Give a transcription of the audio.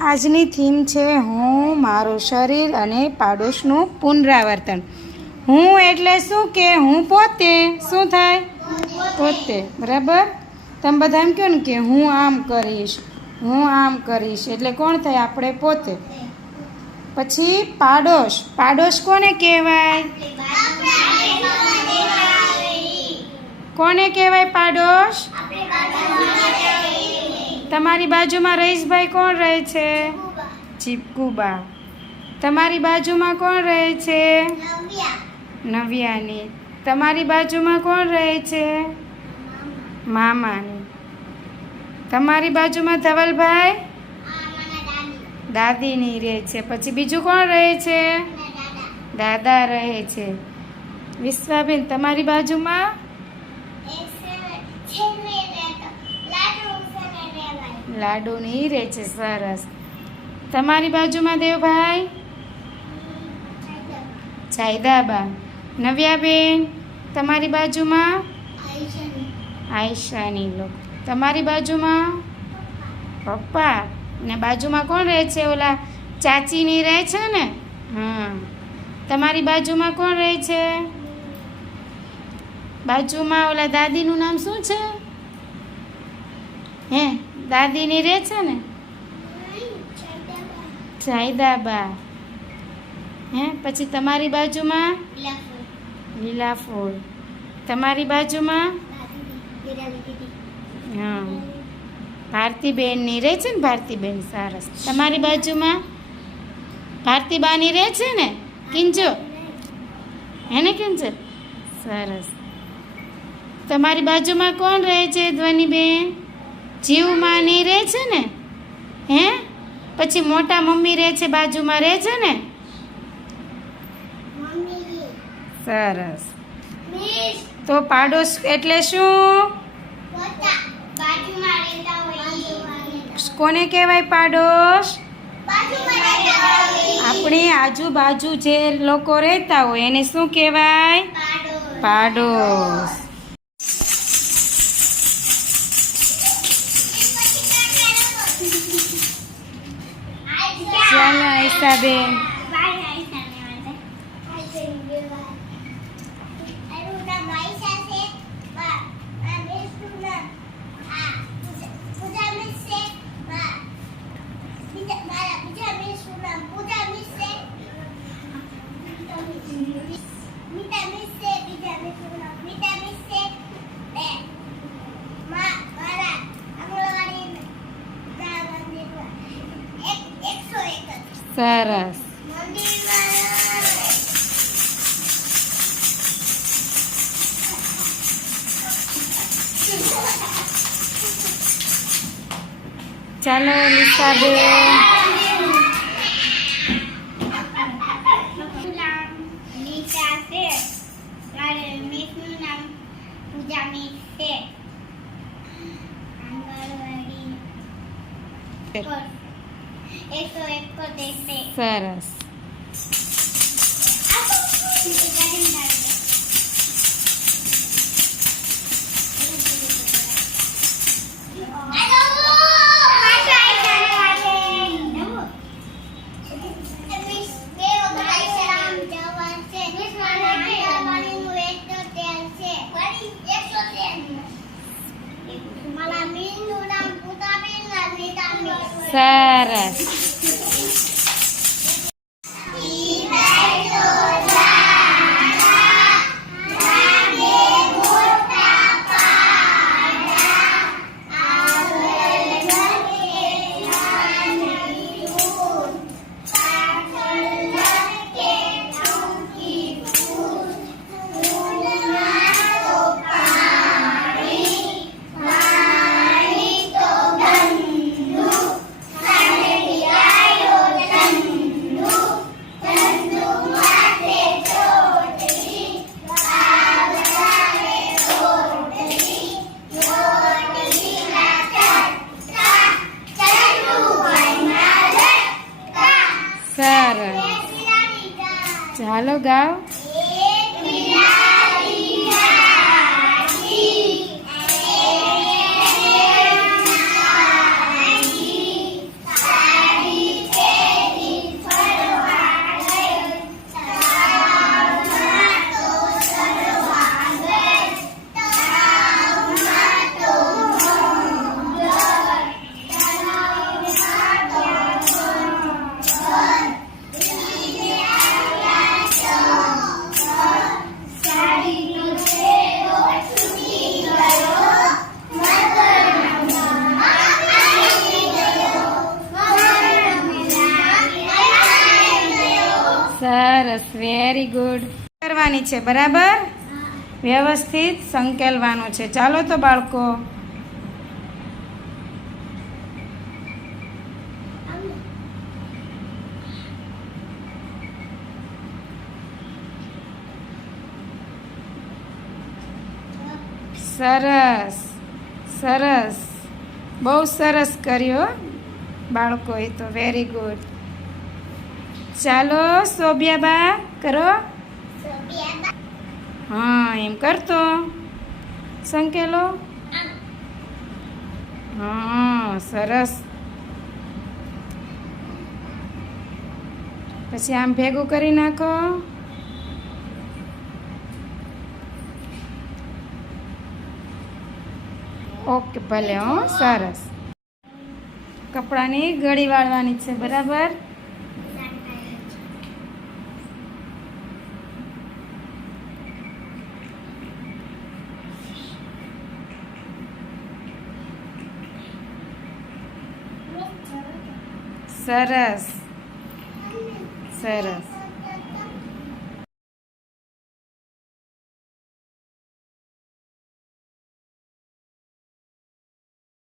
આજની થીમ છે હું, મારું શરીર અને પાડોશનું પુનરાવર્તન. હું એટલે શું કે હું પોતે શું થાય? પોતે. બરાબર. તમે બધા એમ કહો ને કે હું આમ કરીશ, હું આમ કરીશ, એટલે કોણ થાય? આપણે પોતે. પછી પાડોશ. પાડોશ કોને કહેવાય? કોને કહેવાય પાડોશ? તમારી બાજુમાં રહીશભાઈ કોણ રહે છે? ચીપકુબા. તમારી બાજુમાં કોણ રહે છે? નવ્યાની. તમારી બાજુમાં કોણ રહે છે? મામાની. તમારી બાજુમાં ધવલભાઈ? દાદીની રહે છે. પછી બીજું કોણ રહે છે? દાદા રહે છે. વિશ્વાબેન તમારી બાજુમાં? લાડુની રહે છે. સરસ. તમારી બાજુમાં દેવભાઈ? જાયદાબા. નવ્યાબેન તમારી બાજુમાં? આયશાની લોકો. તમારી બાજુમાં? પપ્પા. ને બાજુમાં કોણ રહે છે? ઓલા ચાચીની રહે છે ને? હા. તમારી બાજુમાં કોણ રહે છે? બાજુમાં ઓલા દાદીનું નામ શું છે? હે દાદીની રહે છે ને? જાયદાબા. હે પછી તમારી બાજુમાં? લીલાફૂલ. તમારી બાજુમાં? હા ભારતીબેનની રહે છે ને? ભારતીબેન. સરસ. તમારી બાજુમાં? ભારતીબાની રહે છે ને? કિંજો. હે ને કિંજો? સરસ. તમારી બાજુમાં કોણ રહે છે? ધ્વનિબેન. જીવમાની રહે છે ને? હે પછી મોટા મમ્મી રહે છે, બાજુમાં રહે છે ને? સરસ. તો પાડોશ એટલે શું? કોને કહેવાય પાડોશ? આપણી આજુબાજુ જે લોકો રહેતા હોય એને શું કહેવાય? પાડોશ. ચાલો આયશાબેન. સરસ. ચાલો લીસાબેન. સરસ. સરસ. ચાલો ગાઓ. સરસ, વેરી ગુડ. કરવાની છે બરાબર, વ્યવસ્થિત સંકેલવાનું છે. ચાલો તો બાળકો. સરસ સરસ, બહુ સરસ કર્યો બાળકોએ તો, વેરી ગુડ. ચાલો સોબિયાબા કરો. હા એમ કરતો સંકેલો. હા સરસ. પછી આમ ભેગું કરી નાખો. ઓકે ભલે. હો સરસ. કપડાની ગળી વાળવાની છે બરાબર. સરસ સરસ.